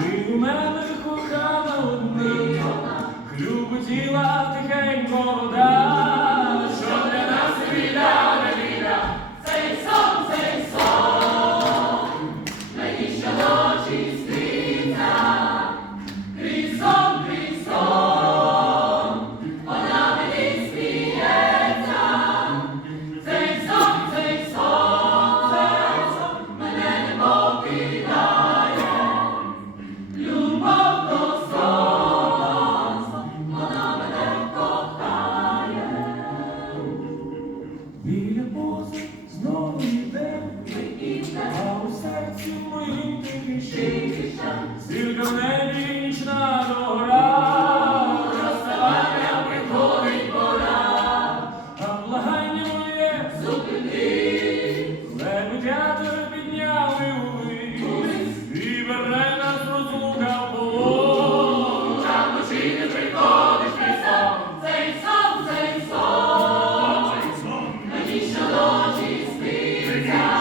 Ти у мене кохана одна, любу діла. Біля поза знову йде, а у серці моїм ти віщиш. Зірка небі Jesus.